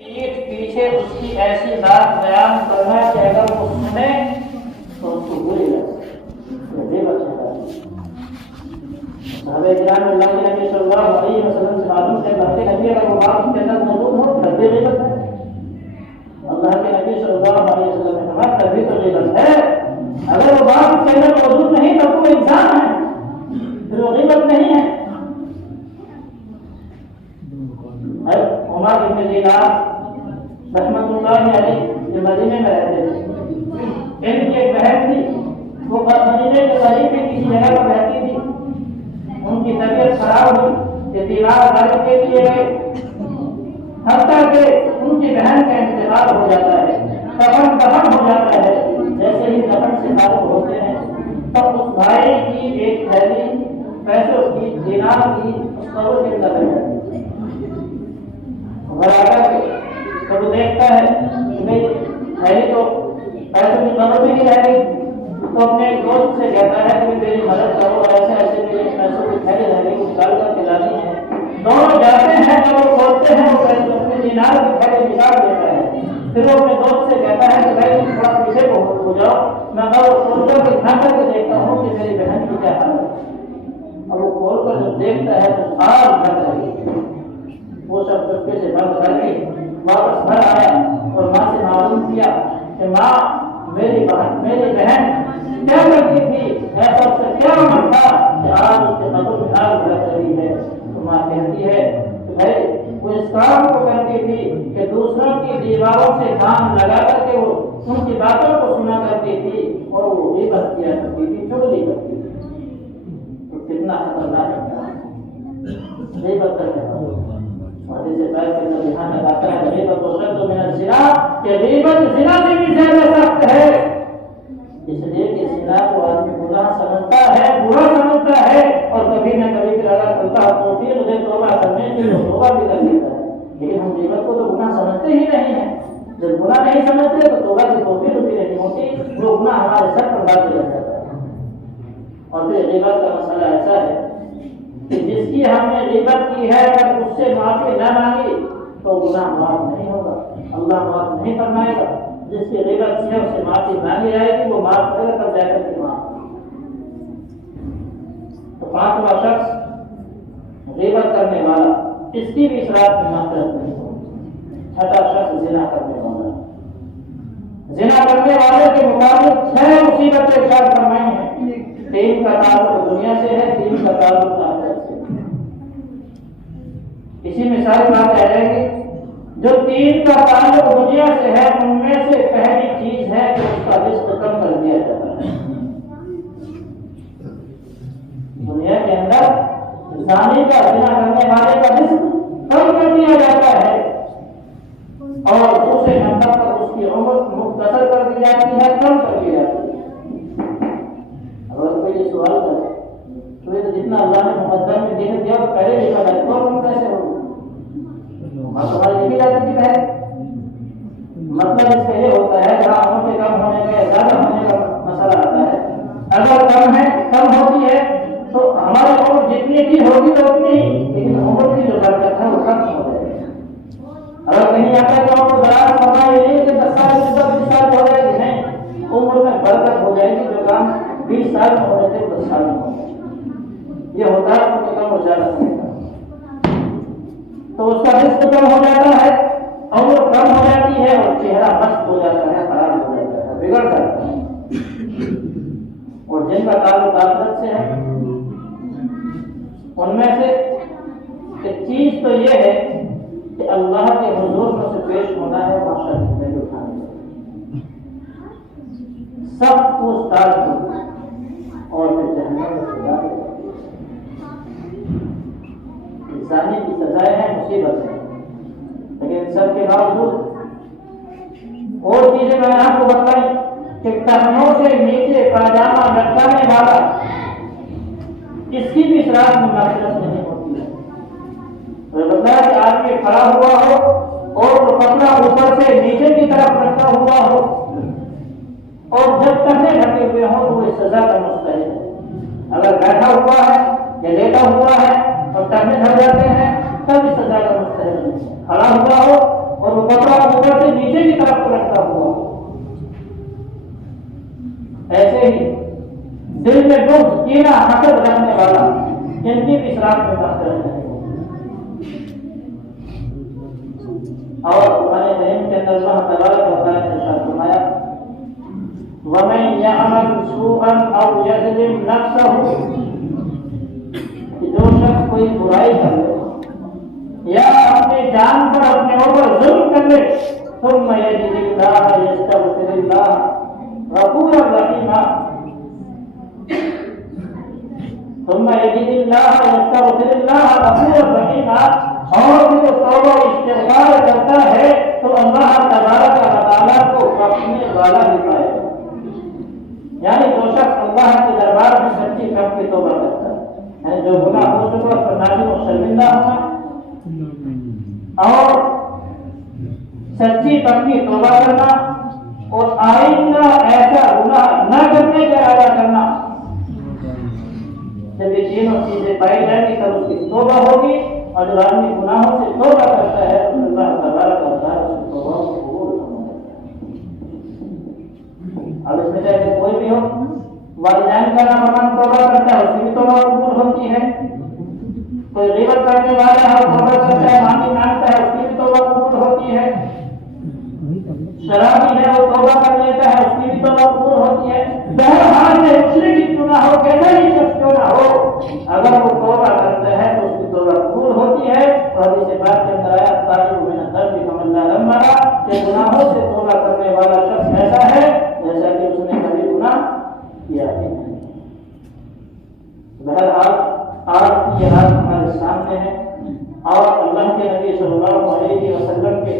پیچھے اس کی ایسی بات بیان کرنا کہ اگر وہ سنے تو اس کو بری لگے صحابہ کرام اللہ کے نبی صلی اللہ علیہ وسلم سے معلوم ہے کہ نبی اگر وہ بات اس کے اندر موجود ہو تب بھی غیبت ہے. اللہ کے نبی صلی اللہ علیہ وسلم نے کہا تبھی تو غیبت ہے. اگر وہ بات اس کے اندر موجود نہیں تو وہ انسان ہے, پھر وہ غیبت نہیں ہے. عمر بن دینار رحمۃ اللہ علیہ جو مدینے میں رہتے تھے, ان کی ایک بہن تھی, وہ مدینے کے قریب میں کسی جگہ پر رہتی تھی. ان کی طبیعت خراب ہوئی کہ دینار گھر کے لیے گئے, حتیٰ کہ ان کی بہن کا انتقال ہو جاتا ہے, دفن ہو جاتا ہے. جیسے ہی دفن سے فارغ ہوتے ہیں تب اس بھائی کی ایک تھیلی پیسوں کی دینار کی اس قبر کے اندر رہ جاتی ہے. گھر آ کر کے تو وہ دیکھتا ہے کہ بھائی تھیلی تو پیسوں کی قبر میں ہی رہ گئی, تو اپنے ایک دوست سے کہتا ہے کہ میری مدد کرو, ایسے ایسے میرے پیسوں کی تھیلی رہ گئی, نکال کر کے لانی ہے. دونوں جاتے ہیں, جب وہ کھولتے ہیں وہ اپنے دینار کی تھیلی نکال دیتا ہے. پھر وہ اپنے دوست سے کہتا ہے کہ بھائی تھوڑا پیچھے ہو جاؤ, میں کھول کر کے اٹھا کر کے دیکھتا ہوں کہ میری بہن کی کیا حالت ہے. اور وہ کھول کر جب دیکھتا ہے تو سال بھر رہی ہے. وہ سب چپکے سے بند کر کے واپس گھر آیا اور ماں سے معلوم کیا کہ ماں میری بہن کیا کرتی تھی, ایسا اس سے کیا عمل تھا کہ آج اس کے قبر میں آگ لگ رہی ہے. تو ماں کہتی ہے کہ بھائی وہ اس کام کو کرتی تھی کہ دوسروں کی دیواروں سے کام لگا کر کے وہ ان کی باتوں کو سنا کرتی تھی اور وہ غیبت کیا کرتی تھی, چغلی کرتی تھی. تو کتنا خطرناک ہے غیبت کرنے والا. حدیث پاک کے اندر یہاں تک آتا ہے غیبت اشد من الزنا, کہ غیبت زنا سے بھی زیادہ سخت ہے. اس لیے کہ زنا کو آدمی گناہ سمجھتا ہے, برا سمجھتا ہے, اور کبھی نہ کبھی پھر اگر اللہ توفیق دے توبہ کرنے کی تو توبہ بھی کر لیتا ہے. لیکن ہم غیبت کو تو گناہ سمجھتے ہی نہیں ہیں. جب گناہ نہیں سمجھتے تو توبہ کی توفیق بھی نہیں ہوتی, وہ گناہ ہمارے سر پر ڈال دیا جاتا ہے. اور پھر غیبت کا مسئلہ ایسا ہے کہ جس کی ہم نے غیبت کی ہے اگر اس سے معافی نہ مانگی تو گناہ معاف نہیں ہوگا, اللہ معاف نہیں فرمائے گا. جس کی غیبت کی ہے اس سے معافی مانگی جائے گی, وہ معاف کرے گا, تب جا کر کے معاف. تو پانچواں شخص غیبت کرنے والا, اس کی بھی اس رات میں مغفرت نہیں ہوگی. چھٹا شخص زنا کرنے والا. زنا کرنے والے کے مطابق 6 مصیبتیں ارشاد فرمائی ہیں. 3 کا تعلق دنیا سے ہے, 3 کا تعلق آخرت سے. اسی میں ساری بات آ جائے گی. جو 3 کا تعلق دنیا سے ہے ان میں سے پہلی چیز ہے کہ اس کا رزق کم کر دیا جاتا ہے. دنیا کے اندر زانی کا, زنا کرنے والے کا رزق کم کر دیا جاتا ہے, اور دوسرے نمبر پر اس کی عمر مختصر کر دی جاتی ہے, کم کر دی جاتی ہے. اگر کوئی یہ سوال کرے تو یہ جتنا اللہ نے مقدر میں لکھ دیا وہ پہلے لکھا جائے تو کم کیسے ہوگا؟ ہماری لکھی جا سکتی ہے. مطلب اس کا یہ ہوتا ہے کہ عمر کے کم ہونے کا, زیادہ ہونے کا مسئلہ آتا ہے. اگر کم ہوتی ہے تو ہماری عمر جتنی کی ہوگی تو اتنی ہی, لیکن عمر کی جو برکت ہے وہ کم ہو جائے گی. اگر کہیں آتا ہے کہ عمر دراز فرمائی نہیں کہ 10 سال سے 20 سال ہو جائے گی, نہیں, عمر میں برکت ہو جائے گی. جو کام 20 سال میں ہونے تھے 10 سال میں ہو جائے گی. یہ ہوتا ہے عمر کم ہو زیادہ ہونے کا, تو اس کا رزق کم ہو جاتا ہے, عمر کم ہو جاتی ہے, اور چہرہ مست ہو جاتا ہے, خراب ہو جاتا ہے, بگڑ جاتا ہے. اور جن کا تعلق آخرت سے ہے ان میں سے ایک چیز تو یہ ہے کہ اللہ کے حضور میں سے پیش ہونا ہے, معاشرہ کی پہلے اٹھانے ہے, سب کچھ تاج ہوگا اور پھر جہنم میں سزا دے گا. انسانی کی سزائیں ہیں, مصیبت ہے, لیکن ان سب کے باوجود اور چیزیں میں نے آپ کو بتائی کہ ٹخنوں سے نیچے پاجامہ لٹکانے والا, اس کی بھی اس رات میں مغفرت نہیں ہوتی ہے. بتایا کہ آدمی کھڑا ہوا ہو اور کپڑا اوپر سے نیچے کی طرف رکھا ہوا ہو, اور جب ٹخنے ڈھکے ہوئے ہوں تو وہ سزا کا مستحق ہے. اگر بیٹھا ہوا ہے یا لیٹا ہوا ہے اور ٹخنے ڈھک جاتے ہیں تب اس سزا کا مستحق نہیں ہے. کھڑا ہوا ہو اور وہ اور قرآن کریم کے اندر اللہ تبارک و تعالیٰ نے ارشاد فرمایا وَمَن يَعْمَلْ سُوءًا أَوْ يَظْلِمْ نَفْسَهُ، کہ جو شخص کوئی برائی کر لے یا اپنی جان پر اپنے اوپر ظلم کر لے ثم يجد الله يستغفر الله غفورا رحيما، ثم يجد الله يستغفر الله غفورا رحيما، اور پھر توبہ و استغفار کرتا ہے تو اللہ تبارک و تعالیٰ کو بخشنے والا ہی پائے گا۔ یعنی جو شخص اللہ کے دربار میں سچی قلب کی توبہ کرتا ہے، یعنی جو گناہ ہو چکا اس پر نادم و شرمندہ ہونا اور سچی قلب کی توبہ کرنا اور آئندہ ایسا گناہ نہ کرنے کا ارادہ کرنا، جب یہ تینوں چیزیں پائی جائیں گی تب اس کی توبہ ہوگی، اور جب آدمی گناہوں سے توبہ کرتا ہے تو اللہ تبارک و تعالیٰ اس کی توبہ کو قبول فرماتا ہے۔ اب اس میں چاہے کوئی بھی ہو، والدین کا نافرمان توبہ کرتا ہے اس کی بھی توبہ قبول ہوتی ہے، کوئی غیبت کرنے والا ہے توبہ کرتا ہے معافی مانگتا ہے اس کی بھی توبہ قبول ہوتی ہے، شرابی ہے وہ توبہ کر لیتا ہے اس کی بھی توبہ قبول ہوتی ہے۔ بہرحال میں مشرک ہی کیوں نہ ہو، کیسا ہی شخص کیوں نہ ہو، اگر وہ توبہ کرتا ہے تو اس کی توبہ قبول ہوتی ہے۔ اور حدیث پاک کے اندر آیا تائب من الذنب کمن لا ذنب لہ، کہ گناہوں سے توبہ کرنے والا شخص ایسا ہے جیسا کہ اس نے کبھی گناہ کیا ہی نہیں۔ بہرحال آج یہ رات ہمارے سامنے ہے اور اللہ کے نبی صلی اللہ علیہ وسلم کے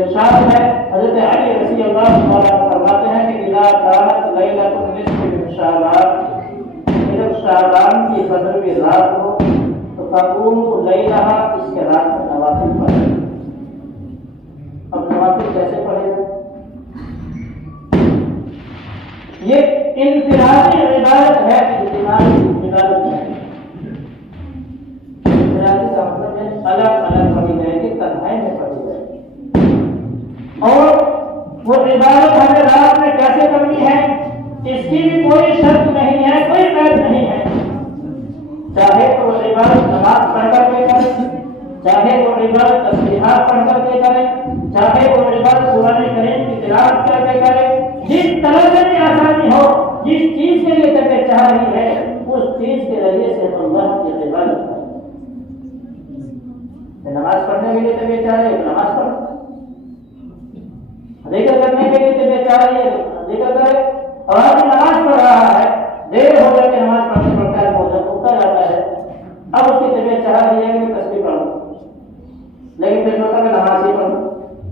ارشاد ہے، حضرت علی رضی اللہ عنہ فرماتے ہیں کہ اذا كانت لیلۃ النصف من شعبان، جب شعبان کی 15ویں رات ہو تو فقوموا لیلھا، اس کے رات میں نوافل پڑھیں۔ اب نوافل کیسے پڑھے گا؟ یہ انفرادی عبادت ہے، اجتماعی عبادت ہے۔ انفرادی کا مطلب ہے الگ الگ پڑھی جائے گی، تنہائی میں پڑھی جائے گی، اور وہ عبادت ہمیں رات میں کیسے کرنی ہے اس کی بھی کوئی شرط نہیں ہے، کوئی قید نہیں ہے۔ چاہے تو وہ عبادت نماز پڑھ کر کے کرے، چاہے وہ عبادت تسبیحات پڑھ کر کے کرے، چاہے وہ عبادت قرآن کریم کی تلاوت کر کے کرے، جس طرح سے بھی آسانی ہو، جس چیز کے لیے طبیعت چاہ رہی ہے اس چیز کے ذریعے سے اللہ کی عبادت کرے۔ نماز پڑھنے کے لیے طبیعت چاہ رہی ہے نماز پڑھو، ذکر کرنے کے لیے طبیعت چاہ رہی ہے ذکر کرے، اور آدمی نماز پڑھ رہا ہے، دیر ہو جائے کہ نماز پڑھنے پڑتا ہے، موجود اٹھتا جاتا ہے، اب اس کی طبیعت چاہ رہی ہے کہ تسبیح پڑھو، لیکن پھر سوچا کہ نماز ہی پڑھو،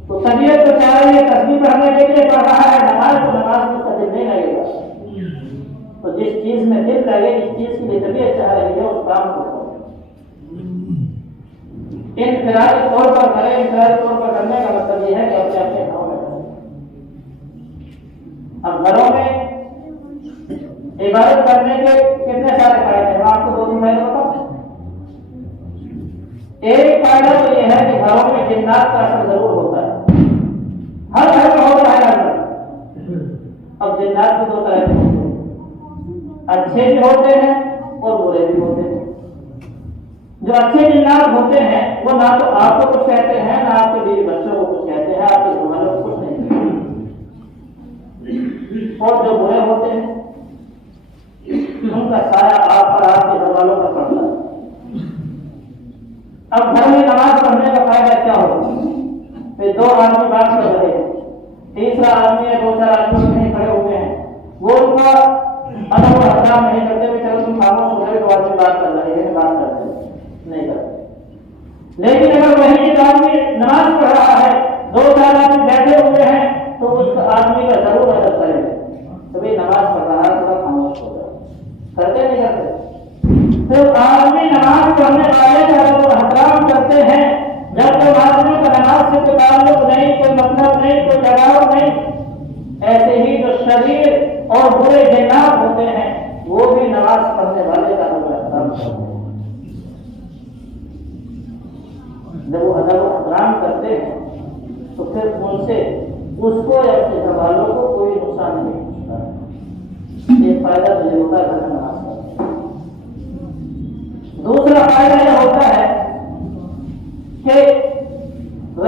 تو طبیعت تو چاہ رہی ہے تسبیح پڑھنے کے لیے پڑھ رہا ہے، نماز تو نماز میں اس کا دل نہیں لگے گا۔ تو جس چیز میں دل لگے، جس چیز کے لیے طبیعت چاہ رہی ہے اس کام کو کرو۔ انفرادی طور پر کرے، انفرادی طور پر کرنے کا مطلب یہ ہے کہ اپنے اپنے گھروں میں کریں۔ اب گھروں میں عبادت کرنے کے کتنے سارے فائدے ہیں، میں آپ کو 2 فائدے بتاؤں۔ ایک فائدہ تو یہ ہے کہ گھروں میں جنات کا اثر ضرور ہوتا ہے، ہر گھر میں ہوتا ہے ہر گھر۔ اب جنات بھی 2 طرح کے ہوتے ہیں، اچھے بھی ہوتے ہیں اور برے بھی ہوتے ہیں۔ جو اچھے جنات ہوتے ہیں وہ نہ تو آپ کو کچھ کہتے ہیں، نہ آپ کے بیوی بچوں کو کچھ کہتے ہیں، آپ کے گھر والوں کو کچھ نہیں کہتے، اور جو برے ہوتے ہیں ان کا سایہ آپ پر، آپ کے گھر والوں پر پڑتا ہے۔ اب گھر میں نماز پڑھنے کا فائدہ کیا ہوگا؟ پھر 2 آدمی بات کر رہے ہیں، تیسرا آدمی یا 2-4 آدمی نہیں کھڑے ہوئے ہیں، وہ ان کا ادب و احترام نہیں کرتے ہوئے چلو تم خاموش ہو گئے، 2 آدمی بات کر رہے ہیں، بات کر رہے ہیں نہیں کرتے۔ لیکن اگر وہی ایک آدمی نماز پڑھ رہا ہے، 2-4 آدمی بیٹھے ہوئے ہیں تو اس آدمی کا ضرور ادب کریں گے، کبھی نماز پڑھ رہا ہے تو خاموش ہو جائے، کرتے نہیں کرتے؟ پھر آدمی نماز پڑھنے والے کا ادب و احترام کرتے ہیں، جب تک آدمی کا نماز سے کوئی تعلق نہیں، کوئی مطلب نہیں، کوئی لگاؤ نہیں۔ ایسے ہی جو شریر اور برے جنات ہوتے ہیں وہ بھی نماز پڑھنے والے کا ادب و احترام کرتے ہیں۔ جب وہ ادب و احترام کرتے ہیں تو پھر ان سے اس کو یا اس کے گھر والوں کو کوئی نقصان نہیں پہنچتا۔ ایک فائدہ تو یہ ہوتا ہے گھر میں نماز پڑھنے۔ دوسرا فائدہ یہ ہوتا ہے کہ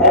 6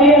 3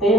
3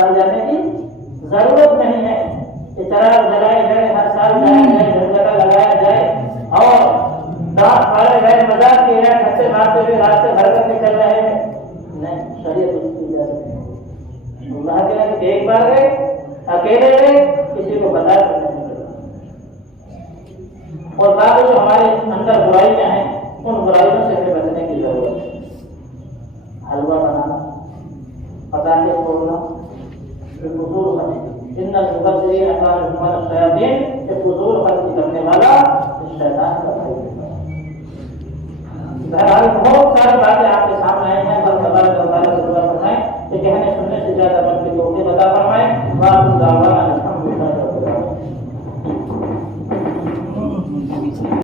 ہسپتال جانے کی ضرورت نہیں ہے کہ چراغ جلائے جائے، ہر سال جایا جائے، جھنڈا لگایا جائے اور دانت پھاڑے گئے، مذاق کیے گئے، کھٹے مارتے ہوئے راستے بھر کر کے چل رہے ہیں. نہیں، شریعت اس کی اجازت نہیں. اللہ کے نبی ایک بار گئے، اکیلے گئے، کسی کو بتا کر نہیں چلا. اور باقی جو ہمارے اندر برائیاں ہیں ان برائیوں سے ہمیں بچنے کی ضرورت ہے. حلوہ بنانا، پٹاخے پھوڑنا، فضول خرچی، ان المبذرین کانوا اخوان الشیاطین، کہ فضول خرچی کرنے والا شیطان کا بھائی ہوتا ہے. بہرحال بہت ساری باتیں آپ کے سامنے آئی ہیں، پر تبارک و تعالیٰ سے دعا فرمائیں کہ کہنے سننے سے زیادہ بن کے توفیق عطا